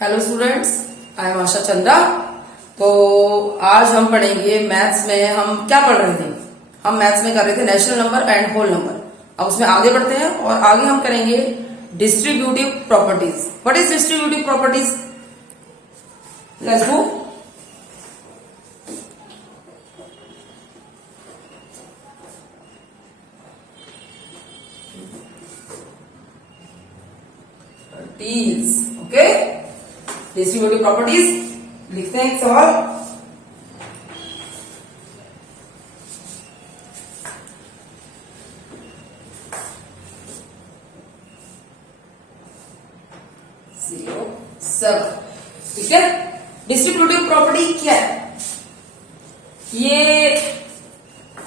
Hello students, I am आशा चंद्रा। तो आज हम पढ़ेंगे मैथ्स में। हम क्या पढ़ रहे थे? हम मैथ्स में कर रहे थे natural number and whole number. अब उसमें आगे बढ़ते हैं और आगे हम करेंगे distributive properties. What is distributive properties? Let's go. Okay, distributive properties लिखते हैं एक सवाल। ठीक है, डिस्ट्रीब्यूटिव प्रॉपर्टी क्या है? ये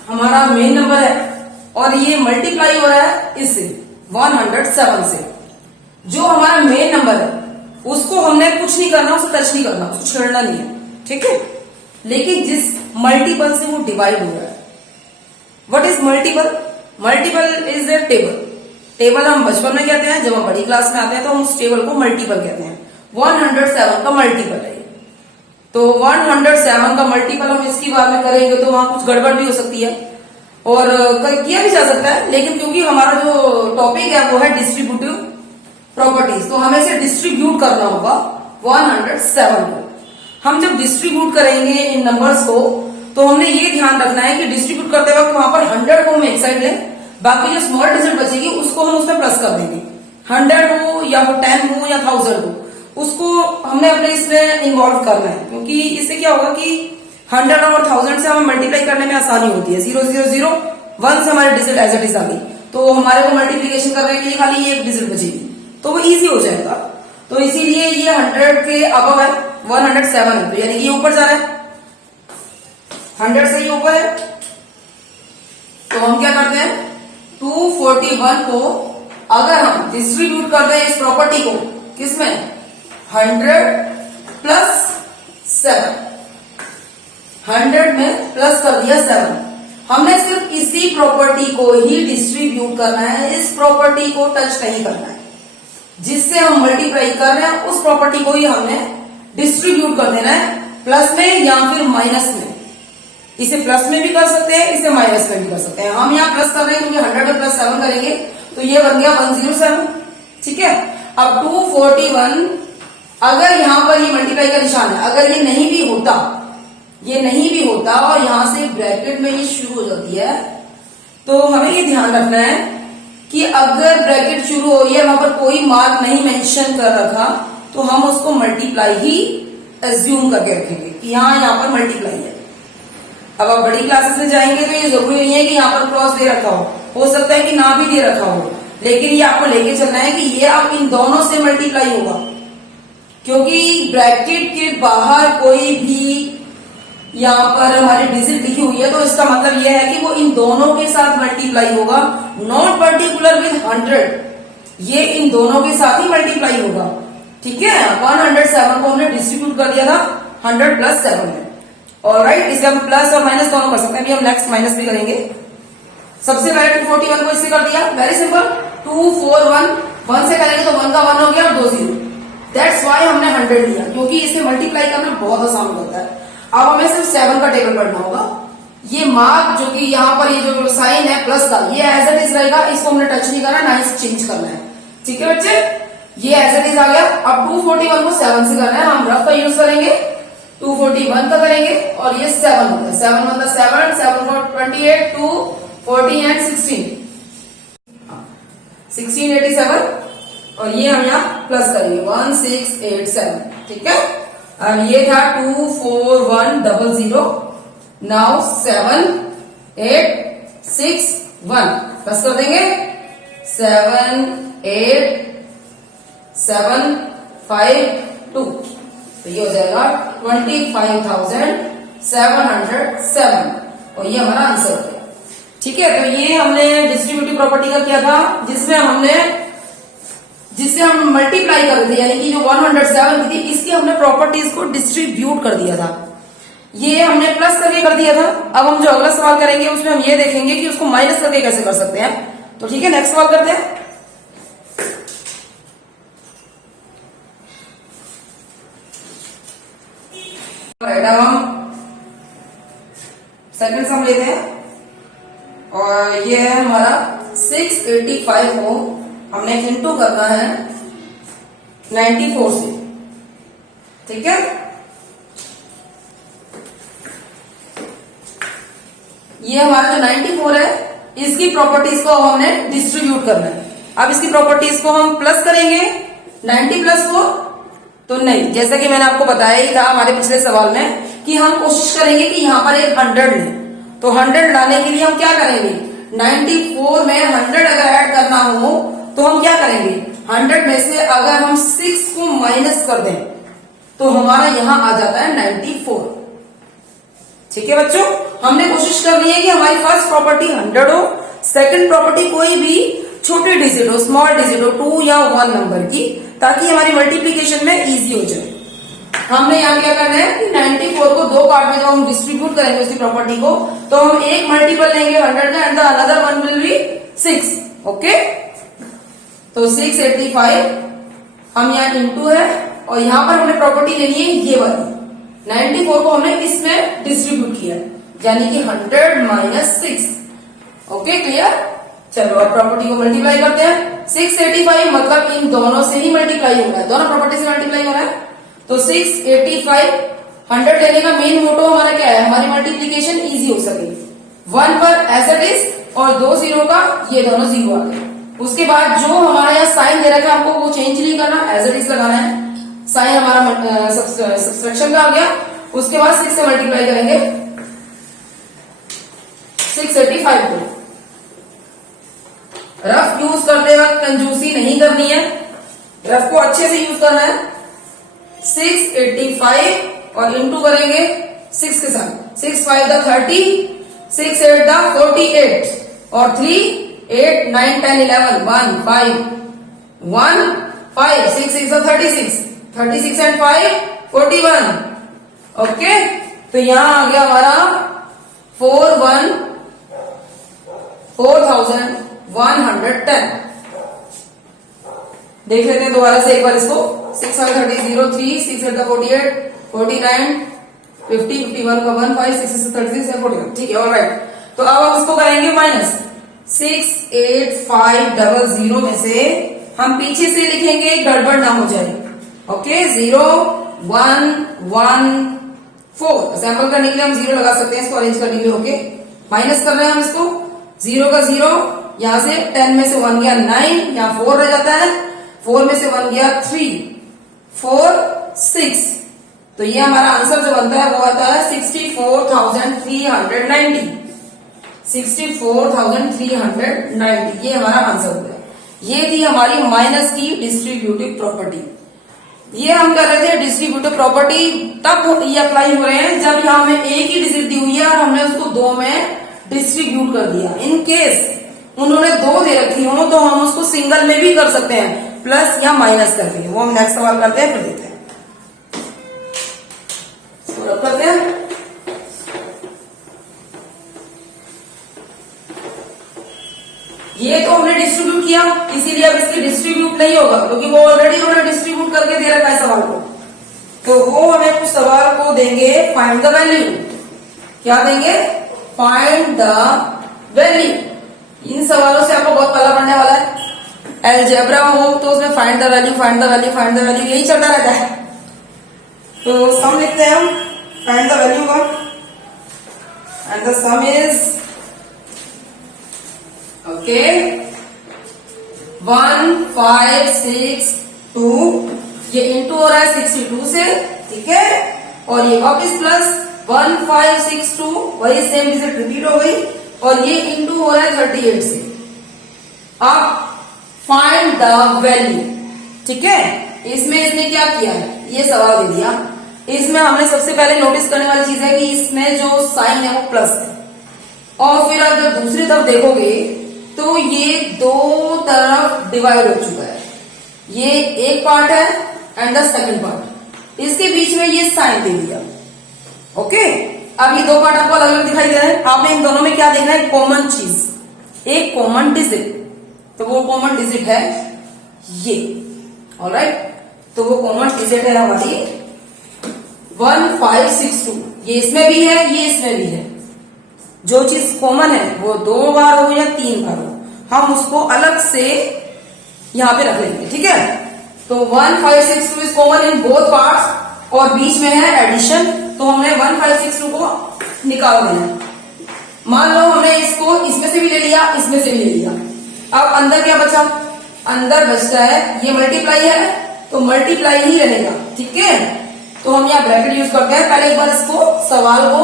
हमारा मेन नंबर है और ये मल्टीप्लाई हो रहा है इससे 107 से। जो हमारा मेन नंबर है उसको हमने कुछ नहीं करना, उसको टच नहीं करना, उसको छेड़ना नहीं है, ठीक है। लेकिन जिस मल्टीपल से वो डिवाइड हो रहा है, what is multiple? Multiple is a table. Table हम बचपन में कहते हैं, जब हम बड़ी क्लास में आते हैं तो हम उस टेबल को मल्टीपल कहते हैं। 107 का मल्टीपल है। तो 107 का मल्टीपल हम इसकी बात में करेंगे तो वहां कुछ गड़बड़ भी हो सकती है और किया भी जा सकता है। लेकिन क्योंकि हमारा जो टॉपिक है वो है डिस्ट्रीब्यूटिव प्रॉपर्टीज, तो हमें इसे डिस्ट्रीब्यूट करना होगा 107 को। हम जब डिस्ट्रीब्यूट करेंगे इन नंबर्स को तो हमने ये ध्यान रखना है कि डिस्ट्रीब्यूट करते वक्त वहां पर 100 को हम एक साइड लें, बाकी जो स्मॉल डिजिट बचेगी उसको हम उसमें प्लस कर देंगे। 100 हो या वो 10 हो या 1000 हो, उसको हमने अपने इसमें इन्वॉल्व करना है। क्योंकि इससे क्या होगा कि 100 और 1000 से हमें मल्टीप्लाई करने में आसानी होती है। 0 0 0 1 से हमारे डिजिट एज इट इज आ गई, तो हमारे को मल्टीप्लीकेशन करने के लिए खाली एक डिजिट बचेगी, तो वो इजी हो जाएगा। तो इसीलिए ये 100 के अबव है, 107 है, तो यानी कि ये ऊपर जा रहा है, 100 से ये ऊपर है। तो हम क्या करते हैं, 241 को अगर हम डिस्ट्रीब्यूट करते हैं इस प्रॉपर्टी को किसमें, 100 प्लस 7, 100 में प्लस कर दिया 7। हमने सिर्फ इसी प्रॉपर्टी को ही डिस्ट्रीब्यूट करना है, इस प्रॉपर्टी को टच नहीं करना है। जिससे हम मल्टीप्लाई कर रहे हैं उस प्रॉपर्टी को ही हमने डिस्ट्रीब्यूट कर देना है, प्लस में या फिर माइनस में। इसे प्लस में भी कर सकते हैं, इसे माइनस में भी कर सकते हैं। हम यहाँ प्लस कर रहे हैं क्योंकि 100 में प्लस 7 करेंगे तो ये बन गया 107, ठीक है। अब 241 अगर यहां पर ये मल्टीप्लाई का निशान है, अगर ये नहीं भी होता, ये नहीं भी होता और यहां से ब्रैकेट में ये शुरू हो जाती है, तो हमें ये ध्यान रखना है कि अगर ब्रैकेट शुरू हो रही है, वहां पर कोई मार्क नहीं मेंशन कर रखा, तो हम उसको मल्टीप्लाई ही एज्यूम करके रखेंगे कि यहाँ पर मल्टीप्लाई है। अब आप बड़ी क्लासेस में जाएंगे तो ये जरूरी नहीं है कि यहाँ पर क्रॉस दे रखा हो सकता है कि ना भी दे रखा हो, लेकिन ये आपको लेके चलना है कि ये अब इन दोनों से मल्टीप्लाई होगा। क्योंकि ब्रैकेट के बाहर कोई भी यहाँ पर हमारी डिजिट लिखी हुई है तो इसका मतलब यह है कि वो इन दोनों के साथ मल्टीप्लाई होगा, नॉट पर्टिकुलर विद 100। ये इन दोनों के साथ ही मल्टीप्लाई होगा, ठीक है। 107 को हमने डिस्ट्रीब्यूट कर दिया था 100 प्लस 7 में। ऑलराइट, इसलिए हम प्लस और माइनस दोनों कर सकते हैं। अभी हम नेक्स्ट माइनस भी करेंगे। सबसे पहले 241 को इससे कर दिया, वेरी सिंपल। 241 1 से करेंगे तो 1 का 1 हो गया और 2 0। दैट्स वाई हमने 100 लिया, क्योंकि इसे मल्टीप्लाई करना बहुत आसान होता है। अब हमें सिर्फ 7 का टेबल पढ़ना होगा। ये मार्क जो कि यहाँ पर ये जो साइन है प्लस का, ये एज इट इज रहेगा, इसको हमने टच नहीं करना, ना इसे चेंज करना है, ठीक है बच्चे। ये एज इट इज आ गया। अब 241 को 7 से करना है, हम रफ का यूज करेंगे, 241 का करेंगे और ये 7 होता है। 7 1 7, 7 4 28, 2 14 एंड 16 1687 और ये हम यहाँ प्लस करेंगे 1687, ठीक है। अब ये था 24100, नाउ 7 8 6 1 प्लस कर देंगे 7 8 7 5 2, तो ये हो जाएगा 25,707 और ये हमारा आंसर हो गया, ठीक है। तो ये हमने डिस्ट्रीब्यूटिव प्रॉपर्टी का किया था, जिससे हम मल्टीप्लाई कर रहे थे, यानी कि जो 107 थी इसकी हमने प्रॉपर्टीज को डिस्ट्रीब्यूट कर दिया था। ये हमने प्लस करके कर दिया था। अब हम जो अगला सवाल करेंगे उसमें हम ये देखेंगे कि उसको माइनस करके कैसे कर सकते हैं। तो ठीक है, नेक्स्ट सवाल करते हैं। अब हम सेकंड सम लेते हैं और ये है हमारा 685 को हमने इंटू करना है 94 से, ठीक है। ये हमारा जो 94 है इसकी प्रॉपर्टीज को हमने डिस्ट्रीब्यूट करना है। अब इसकी प्रॉपर्टीज को हम प्लस करेंगे 90 प्लस 4 तो नहीं, जैसा कि मैंने आपको बताया ही था हमारे पिछले सवाल में कि हम कोशिश करेंगे कि यहां पर एक 100 लें। तो 100 लाने के लिए हम क्या करेंगे, 94 में 100 अगर ऐड करना हो तो हम क्या करेंगे, 100 में से अगर हम 6 को माइनस कर दें तो हमारा यहां आ जाता है 94। ठीक है बच्चों, हमने कोशिश करनी है कि हमारी फर्स्ट प्रॉपर्टी 100 हो, सेकंड प्रॉपर्टी कोई भी छोटे डिजिट हो, स्मॉल डिजिट हो, 2 या 1 नंबर की, ताकि हमारी मल्टीप्लीकेशन में इजी हो जाए। हमने यहाँ क्या करना है कि 94 को 2 पार्ट में जब हम डिस्ट्रीब्यूट करेंगे उसकी प्रॉपर्टी को, तो हम एक मल्टीपल लेंगे 100 का and the another one will be 6। Okay, तो 685 हम यहाँ इंटू है और यहाँ पर हमने प्रॉपर्टी लेनी है ये वाली 94 को हमने इसमें डिस्ट्रीब्यूट किया, यानी कि 100 माइनस 6। Okay clear. चलो अब प्रॉपर्टी को मल्टीप्लाई करते हैं। 685 मतलब इन दोनों से ही मल्टीप्लाई हो रहा है, दोनों प्रॉपर्टी से मल्टीप्लाई हो रहा है। तो 685 100 लेने का मेन मोटो हमारा क्या है, हमारी मल्टीप्लीकेशन इजी हो सके। 1 पर एज इट इज और 2 0 का ये दोनों 0 आ गए। उसके बाद जो हमारे यहाँ साइन दे रखा है हमको वो चेंज नहीं करना, एज इट इज लगाना है। साइन हमारा सब्सट्रैक्शन का आ गया। उसके बाद 6 से मल्टीप्लाई करेंगे 685 को। रफ यूज करते वक्त कंजूसी नहीं करनी है, रफ को अच्छे से यूज करना है। 685 और इंटू करेंगे 6 के साथ, 6 5 द 30, 6 8 द 48 और 3 8 9 10 11 1 5 1 5 6 6 द 36, 36 एंड 5 41। ओके, तो यहां आ गया हमारा 4110। देख लेते हैं दोबारा से एक बार इसको। 6 5 30 0 3 6 8 48 49 50 51 का 1 5 6 6 36 41। ठीक है, ऑलराइट। तो अब हम इसको करेंगे माइनस। 68500 में से हम पीछे से लिखेंगे, गड़बड़ ना हो जाए। ओके, 0 1 1 4 सैंपल करने के लिए हम 0 लगा सकते हैं इसको अरेंज करने के लिए। ओके, माइनस कर रहे हैं हम इसको, 0 का 0, यहां से 10 में से 1 गया 9, यहाँ 4 रह जाता है, 4 में से 1 गया 3, 4 6। तो ये हमारा आंसर जो बनता है वो आता है 64,390। 64,390 ये हमारा आंसर होता है। ये थी हमारी माइनस की डिस्ट्रीब्यूटिव प्रॉपर्टी। ये हम कर रहे थे डिस्ट्रीब्यूटिव प्रॉपर्टी, तब ये अप्लाई हो रहे हैं जब यहां हमें एक ही डिजिट दी हुई है और हमने उसको 2 में डिस्ट्रीब्यूट कर दिया। इन केस उन्होंने 2 दे रखी हो तो हम उसको सिंगल में भी कर सकते हैं, प्लस या माइनस करके। वो हम नेक्स्ट सवाल करते हैं, फिर देखते हैं। करते हैं ये तो हमने डिस्ट्रीब्यूट किया, इसीलिए अब इसकी डिस्ट्रीब्यूट नहीं होगा क्योंकि वो ऑलरेडी उन्होंने डिस्ट्रीब्यूट करके दे रखा है सवाल को। तो वो हमें कुछ सवाल को देंगे फाइंड द वैल्यू। क्या देंगे? Find the value. इन सवालों से आपको बहुत पहला पढ़ने वाला है। अलजेब्रा हो तो उसमें find the value, find the value, find the value यही चलता रहता है। तो सम लिखते हैं हम फाइंड द वैल्यू का, and the some is okay 1562। ये इंटू हो रहा है 62 से, ठीक है, और ये वापिस प्लस 1562, वही सेम डिजिट रिपीट हो गई, और ये इंटू हो रहा है 38 से। अब फाइंड द वैल्यू, ठीक है। इसमें इसने क्या किया है, ये सवाल दे दिया। इसमें हमने सबसे पहले नोटिस करने वाली चीज है कि इसमें जो साइन है वो प्लस है, और फिर अगर दूसरी तरफ देखोगे तो ये 2 तरफ डिवाइड हो चुका है। ये एक पार्ट है एंड द सेकंड पार्ट, इसके बीच में ये साइन दे दिया। ओके, अब ये 2 पार्ट आपको अलग अलग दिखाई दे रहे हैं। आपने इन दोनों में क्या देखना है? कॉमन चीज, एक कॉमन डिजिट। तो वो कॉमन डिजिट है ये, ऑलराइट। तो वो कॉमन डिजिट है हमारी 1562, ये इसमें भी है, ये इसमें भी है। जो चीज कॉमन है वो 2 बार हो या 3 बार हो, हम उसको अलग से यहां पे रख लेंगे, ठीक है। तो 1562 is common in both parts और बीच में है एडिशन, तो हमने 1562 को निकाल देना। मान लो हमने इसको इसमें से भी ले लिया, इसमें से भी ले लिया, अब अंदर क्या बचा? अंदर बचता है ये मल्टीप्लाई है, तो मल्टीप्लाई ही रहेगा, ठीक है। तो हम यहाँ ब्रैकेट यूज करते हैं। पहले एक बार इसको सवाल को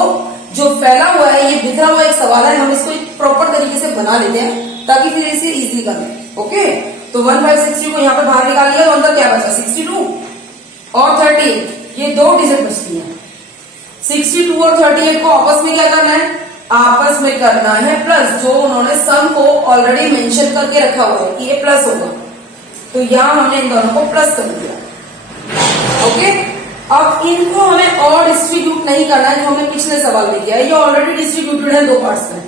जो फैला हुआ है, ये बिखरा हुआ एक सवाल है, हम इसको एक प्रॉपर तरीके से बना लेते हैं ताकि फिर इसे इजीली कर लें। ओके, तो 1560 को यहाँ पर बाहर निकाल लिया, तो अंदर क्या बचा? 62 और 38, ये 2 डिजिट बचती है। 62 और 38 को आपस में क्या करना है? आपस में करना है प्लस, जो उन्होंने सम को ऑलरेडी मेंशन करके रखा हुआ है कि ये प्लस होगा, तो यहां हमने इन दोनों को प्लस कर दिया। ओके, अब इनको हमें और डिस्ट्रीब्यूट नहीं करना है, जो हमने पिछले सवाल में किया है, ये ऑलरेडी डिस्ट्रीब्यूटेड है 2 पार्ट्स में।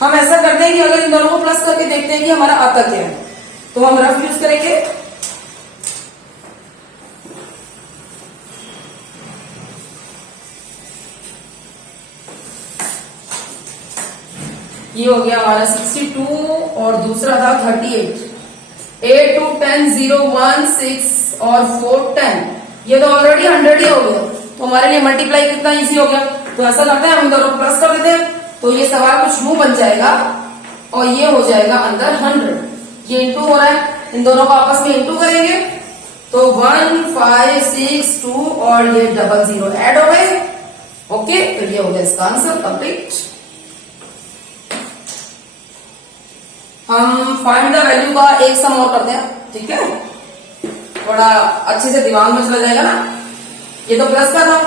हम ऐसा करते हैं कि अगर इन दोनों को प्लस करके देखते हैं कि हमारा आता क्या है, तो हम रफ यूज करेंगे। ये हो गया हमारा 62 और दूसरा था 38। 8 2 10 0 1 6 और 4 10, ये तो ऑलरेडी 100 ही हो गया, तो हमारे लिए मल्टीप्लाई कितना इजी हो गया। तो ऐसा लगता है हम दोनों को प्लस कर देते हैं, तो ये सवाल कुछ यूं बन जाएगा और ये हो जाएगा अंदर 100। ये इंटू हो रहा है, इन दोनों को आपस में इंटू करेंगे, तो 1 5 6 2 और ये 00 ऐड हो गए। ओके, तो ये हो गया इसका आंसर कंप्लीट। हम फाइंड द वैल्यू का एक सम और करते हैं, ठीक है, थोड़ा अच्छे से दिमाग में चला जाएगा ना। ये तो प्लस का था,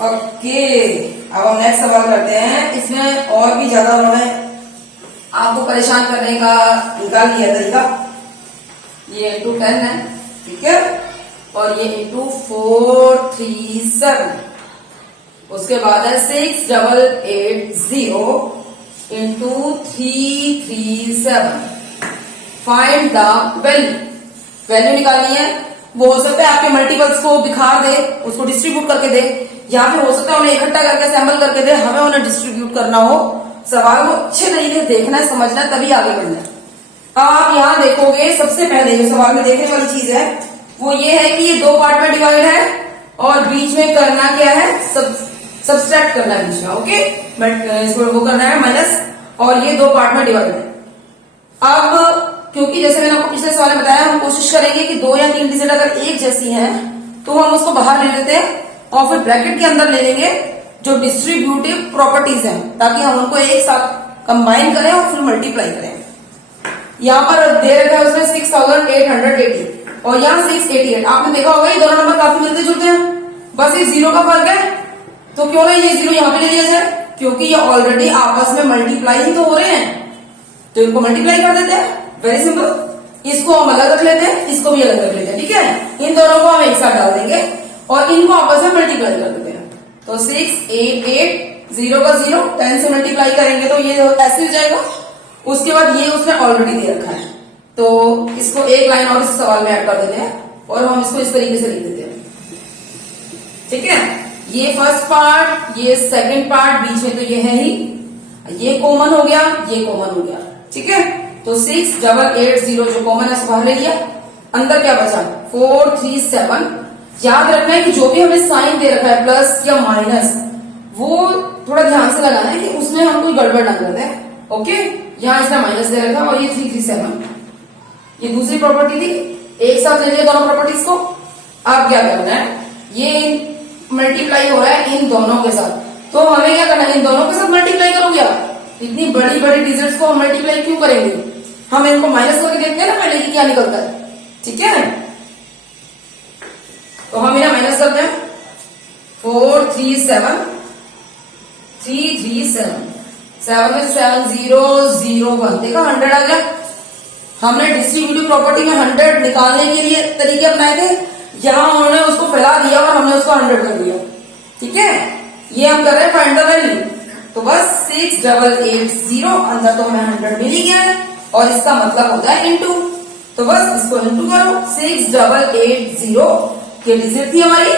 ओके। अब हम नेक्स्ट सवाल करते हैं। इसमें और भी ज्यादा उन्होंने आपको परेशान करने का निकाल लिया तरीका। ये इंटू 10 है, ठीक है, और ये इंटू 4 3 7, उसके बाद है 6 8 8 0 into 3 3 7। Find the value, value निकालनी है। वो हो सकता है आपके मल्टीपल्स को बिखार दे, उसको डिस्ट्रीब्यूट करके दे, या फिर हो सकता है उन्हें इकट्ठा करके असेंबल करके दे, हमें उन्हें डिस्ट्रीब्यूट करना हो। सवाल को अच्छे तरीके से देखना है, समझना है, तभी आगे बढ़ना है। अब आप यहां देखोगे, सबसे पहले जो सवाल में देखने वाली चीज है वो ये है कि ये 2 पार्ट में डिवाइड है और बीच में करना क्या है? सब्सट्रैक्ट करना है बीच में। ओके, बट इसको वो करना है माइनस, और ये 2 पार्ट में डिवाइड है। अब क्योंकि जैसे मैंने आपको पिछले सवाल में बताया, हम कोशिश करेंगे कि 2 या 3 डिजिट अगर एक जैसी हैं तो हम उसको बाहर ले लेते हैं और फिर ब्रैकेट के अंदर ले लेंगे जो डिस्ट्रीब्यूटिव प्रॉपर्टीज हैं, ताकि हम उनको एक साथ कंबाइन करें और फिर मल्टीप्लाई करें। यहाँ पर दे रखा है उसमें 6880 और यहाँ 688। आपने देखा होगा ये दोनों नंबर काफी मिलते जुलते हैं, बस ये 0 का फर्क है, तो क्यों ना ये 0 यहाँ पे ले लिया जाए, क्योंकि ये ऑलरेडी आपस में मल्टीप्लाई ही तो हो रहे हैं, तो इनको मल्टीप्लाई कर देते हैं। Very simple. इसको हम अलग रख लेते हैं, इसको भी अलग रख लेते हैं, ठीक है। इन दोनों को हम एक साथ डाल देंगे और इनको आपस में मल्टीप्लाई कर देते हैं। तो 6 8 8 0 का 0 10 से मल्टीप्लाई करेंगे तो ये ऐसे हो जाएगा। उसके बाद ये उसने ऑलरेडी दे रखा है, तो इसको एक लाइन और इस सवाल में ऐड कर देते हैं और हम इसको इस तरीके से लिख देते हैं, ठीक है। ये फर्स्ट पार्ट, ये सेकंड पार्ट, बीच में तो ये है ही, ये कॉमन हो गया, ये कॉमन हो गया, ठीक है। तो 6 8 0 जो कॉमन है बाहर ले लिया, अंदर क्या बचा? 4 3 7। याद रखना है कि जो भी हमें साइन दे रखा है प्लस या माइनस, वो थोड़ा ध्यान से लगाना है कि उसमें हम कोई गड़बड़ ना कर दें। ओके, यहाँ इसने माइनस दे रखा और ये 3 3 7, ये दूसरी प्रॉपर्टी थी, एक साथ ले लिया दोनों प्रॉपर्टीज को। अब क्या करना है? ये मल्टीप्लाई हो रहा है इन दोनों के साथ, तो हमें क्या करना है? इन दोनों के साथ मल्टीप्लाई करोगे आप। इतनी बड़ी बड़ी डिजिट्स को हम मल्टीप्लाई क्यों करेंगे? हम इनको माइनस करके देखते हैं ना पहले कि क्या निकलता है, ठीक है। तो हम इन्हें माइनस करते हैं। 4 3 7 3 3 7, 7 में 7 0 0 1, देखा 100 आ गया। हमने डिस्ट्रीब्यूटिव प्रॉपर्टी में 100 निकालने के लिए तरीके अपनाए थे, यहां उन्होंने उसको फैला दिया और हमने उसको 100 कर दिया, ठीक है। ये हम कर रहे हैं फाइंड द वैल्यू। तो बस 6880 अंदर तो हमें 100 मिल ही गया है और इसका मतलब होता है इंटू, तो बस इसको इंटू करो। 6880 के डिजिट थी हमारी,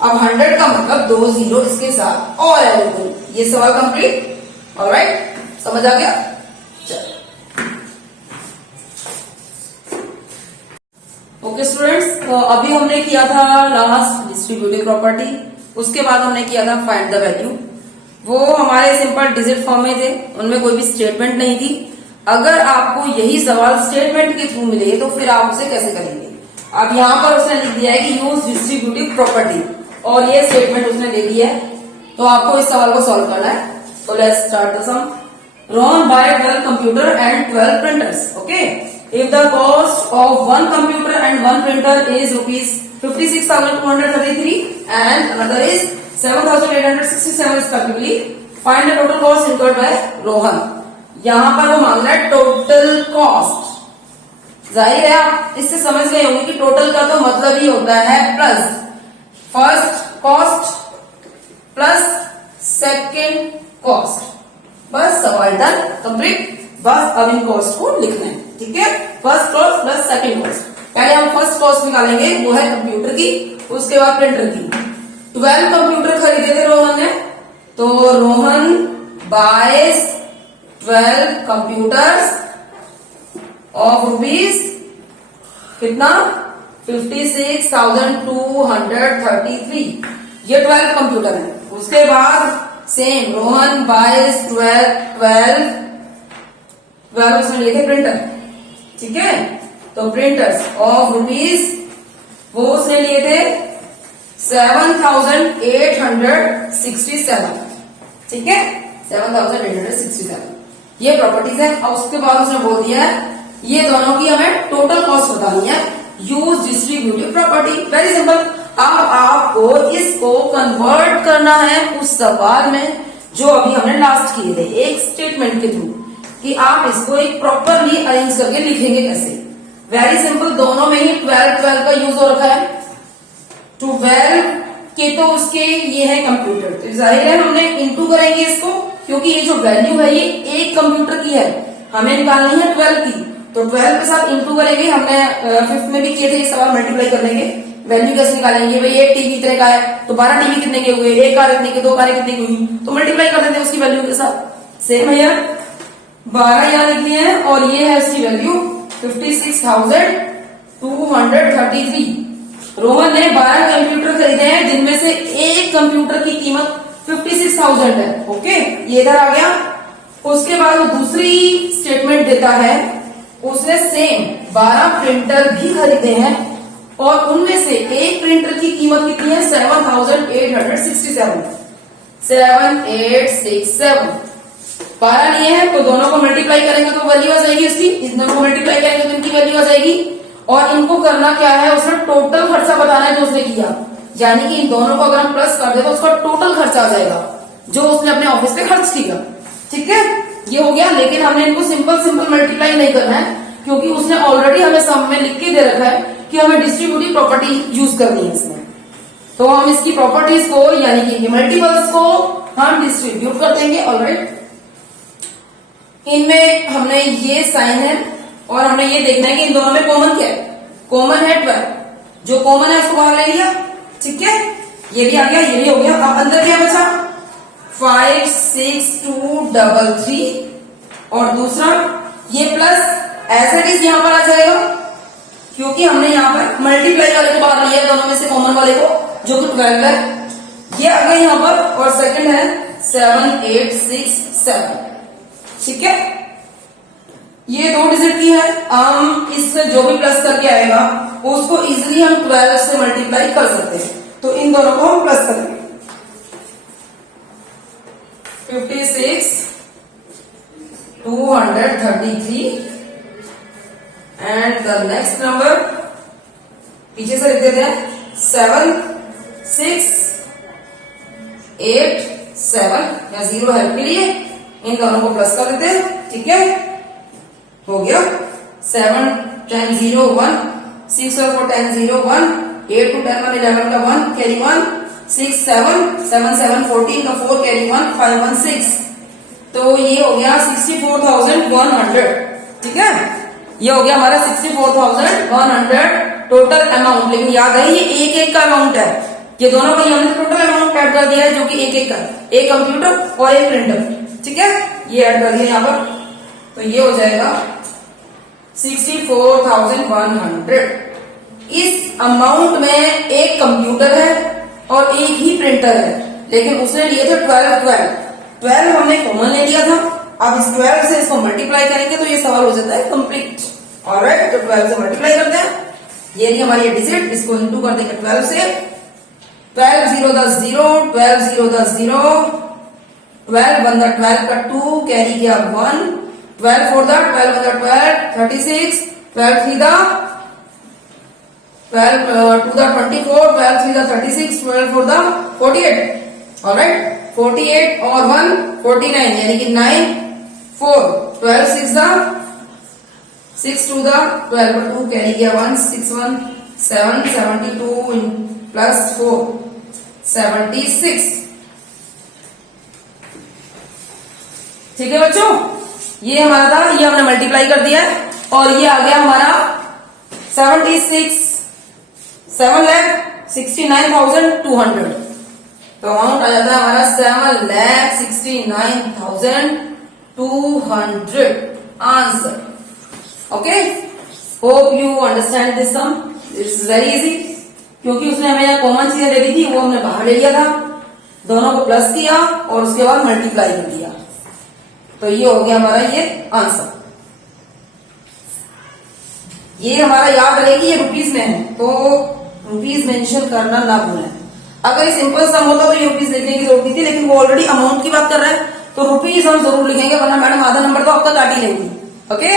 अब 100 का मतलब 2 जीरो इसके साथ और ऐड हो गई। ये सवाल कंप्लीट। ऑलराइट, समझ आ गया। चलो ओके स्टूडेंट्स, तो अभी हमने किया था लास्ट डिस्ट्रीब्यूटिव प्रॉपर्टी, उसके बाद हमने किया था फाइंड द वैल्यू। वो हमारे सिंपल डिजिट फॉर्म में थे, उनमें कोई भी स्टेटमेंट नहीं थी। अगर आपको यही सवाल स्टेटमेंट के थ्रू मिले तो फिर आप उसे कैसे करेंगे। अब यहाँ पर उसने लिख दिया है कि यूज डिस्ट्रीब्यूटिव प्रॉपर्टी और ये स्टेटमेंट उसने दे दी है, तो आपको इस सवाल को सॉल्व करना है। तो let's start the sum. Ron buy 12 computer and 12 printers. Okay. If the cost of one computer and one printer is rupees 56,233 and another is 7,867 respectively, find the total cost incurred by Rohan. यहाँ पर वो मांग रहा है total cost. जाहिर है आप इससे समझ गए होंगे कि टोटल का तो मतलब ही होता है plus first cost plus second cost. बस सवाल डन कंप्लीट। बस अब इन कॉस्ट को लिखना है, ठीक है। First cost plus second cost. पहले हम फर्स्ट कॉस्ट निकालेंगे, वो है कंप्यूटर की, उसके बाद प्रिंटर की। 12 कंप्यूटर खरीदे थे रोहन ने, तो रोहन बायस 12 कंप्यूटर्स ऑफ रुपीज कितना 56,233। ये 12 कंप्यूटर है। उसके बाद सेम रोहन बायस 12 उसमें लिए थे प्रिंटर, ठीक है। तो प्रिंटर्स ऑफ रुपीज वो उसने लिए थे 7,867, ठीक है 7,867। ये प्रॉपर्टीज है। और उसके बाद उसने बोल दिया है ये दोनों की हमें टोटल कॉस्ट बतानी है। Use distributive property, very simple. अब आपको इसको कन्वर्ट करना है उस सवाल में जो अभी हमने लास्ट किए थे, एक स्टेटमेंट के थ्रू, कि आप इसको एक प्रॉपरली अरेंज करके लिखेंगे कैसे। वेरी सिंपल, दोनों में ही 12 का यूज हो रखा है। 12 के तो उसके ये है कंप्यूटर, तो जाहिर है हमने इंटू करेंगे इसको, क्योंकि ये जो वैल्यू है ये एक कंप्यूटर की है, हमें निकालनी है 12 की, तो 12 के साथ इंटू करेंगे। हमने 5th में भी किए थे ये सवाल, मल्टीप्लाई कर लेंगे। वैल्यू कैसे निकालेंगे भाई, एक टीवी इतने का है तो 12 टीवी कितने के हुए, एक कार इतने के, 2 कारें कितने की हुई, तो मल्टीप्लाई कर देते हैं उसकी वैल्यू के साथ। सेम है यार, 12 यहाँ लिख दिए हैं और ये है उसकी वैल्यू 56,233। रोहन ने 12 कंप्यूटर खरीदे हैं जिनमें से एक कंप्यूटर की कीमत 56,000 है। ओके, ये इधर आ गया। उसके बाद वो दूसरी स्टेटमेंट देता है, उसने सेम 12 प्रिंटर भी खरीदे हैं और उनमें से एक प्रिंटर की कीमत कितनी है 7,867। 7,867 12 लिए हैं, तो दोनों को मल्टीप्लाई करेंगे तो वैल्यू आ जाएगी उसकी, इन दोनों को मल्टीप्लाई करेंगे तो इनकी वैल्यू आ जाएगी। और इनको करना क्या है, उसने टोटल खर्चा बताना है जो उसने किया, यानी कि इन दोनों को अगर हम प्लस कर दे तो उसका टोटल खर्चा आ जाएगा जो उसने अपने ऑफिस पे खर्च किया, ठीक है। ये हो गया, लेकिन हमने इनको सिंपल मल्टीप्लाई नहीं करना है, क्योंकि उसने ऑलरेडी हमें सम में लिख के दे रखा है कि हमें डिस्ट्रीब्यूटिव प्रॉपर्टी यूज करनी है इसमें। तो हम इसकी प्रॉपर्टीज को यानी कि मल्टीपल्स को हम डिस्ट्रीब्यूट कर देंगे। ऑलराइट, इनमें हमने ये साइन है और हमने ये देखना है कि इन दोनों में कॉमन क्या है। कॉमन है 12, जो कॉमन है उसको बाहर ले लिया, ठीक है। ये भी आ गया, ये भी हो गया। अब अंदर क्या बचा 56233 और दूसरा ये प्लस एज इट इज यहां पर आ जाएगा, क्योंकि हमने यहां पर मल्टीप्लाई वाले को बाहर लिया, दोनों में से कॉमन वाले को जो कि 12 है। ये आ गया यहां पर और सेकंड है 7867, ठीक है। ये 2 डिजिट की है। हम इससे जो भी प्लस करके आएगा उसको इजीली हम 12 से मल्टीप्लाई कर सकते हैं, तो इन दोनों को हम प्लस करेंगे। 56,233 एंड द नेक्स्ट नंबर पीछे से लिख देते हैं 7,6,8,7 या 0 हेल्प के लिए इन दोनों को प्लस कर देते हैं, ठीक है। हो गया 7 10 0 1 6 और 4 10 0 1 8 to 10 1 11 का 1 कैरी 1 6 7 7 7 14 का 4 कैरी 1 5 1 6 तो ये हो गया 64,100, ठीक है। ये हो गया हमारा 64,100 टोटल अमाउंट। लेकिन याद है ये एक एक का अमाउंट है, ये दोनों का हमने टोटल अमाउंट ऐड कर दिया है, जो कि एक एक का, एक कंप्यूटर और एक प्रिंटर, ठीक है, ये ऐड कर दिया यहाँ पर। तो ये हो जाएगा 64,100। इस अमाउंट में एक कंप्यूटर है और एक ही प्रिंटर है, लेकिन उसने लिए थे 12 हमने कॉमन ले लिया था। अब इस 12 से इसको मल्टीप्लाई करेंगे तो ये सवाल हो जाता है कंप्लीट। ऑलराइट, तो 12 से मल्टीप्लाई करते हैं। ये रही हमारी डिजिट, इसको इंटू कर देंगे 12 से। 12 0 10 0, 12 0 10 0, 12 1 12 का 2 कैरी किया 1, 12 4 12 1 12 36, 12 3 12 2 24, 12 3 36, 12 4 48। ऑलराइट, 48 और 1 49, यानी कि 9 4, 12 6 6 2 12 2 कैरी किया 1, 6 1 7, 72 प्लस 4 76। ठीक है बच्चों, ये हमारा था, ये हमने मल्टीप्लाई कर दिया है और ये आ गया हमारा 7,69,200। तो अमाउंट आ जाता है हमारा 7,69,200 answer. Okay, hope you understand this sum, it's very easy. क्योंकि उसने हमें यहाँ कॉमन चीजें दे दी थी, वो हमने बाहर ले लिया था, दोनों को प्लस किया और उसके बाद मल्टीप्लाई कर दिया। तो ये हो गया हमारा ये आंसर। ये हमारा याद रहे कि ये रुपीज में है, तो रुपीज मेंशन करना ना भूलें। अगर ये सिंपल सम होता तो ये रुपीज लिखने की जरूरत नहीं थी, लेकिन वो ऑलरेडी अमाउंट की बात कर रहे हैं तो रुपीज हम जरूर लिखेंगे, वरना मैडम आधा नंबर तो आपका काट ही लेंगी। ओके,